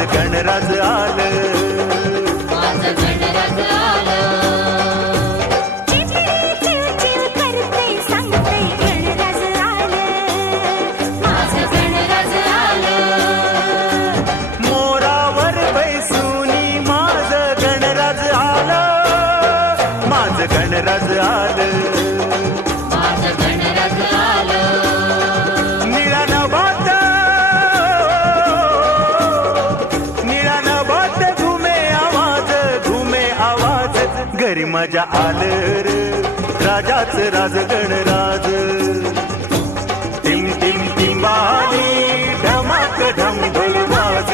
माझं गणराज आलं, माझं गणराज आलं. चिमणी चिव चिव करते सांगते गणराज आलं, माझं गणराज आलं. मोरावर बैसूनी माझं गणराज आलं, माझं गणराज आलं. माझं गणराज आलं. निळा नभात, निळा नभात घुमे आवाज, घरी मजा आलं र राजाचं राज गणराज. टिम टिम टिंबानी ढमाक ढम ढोल वाज.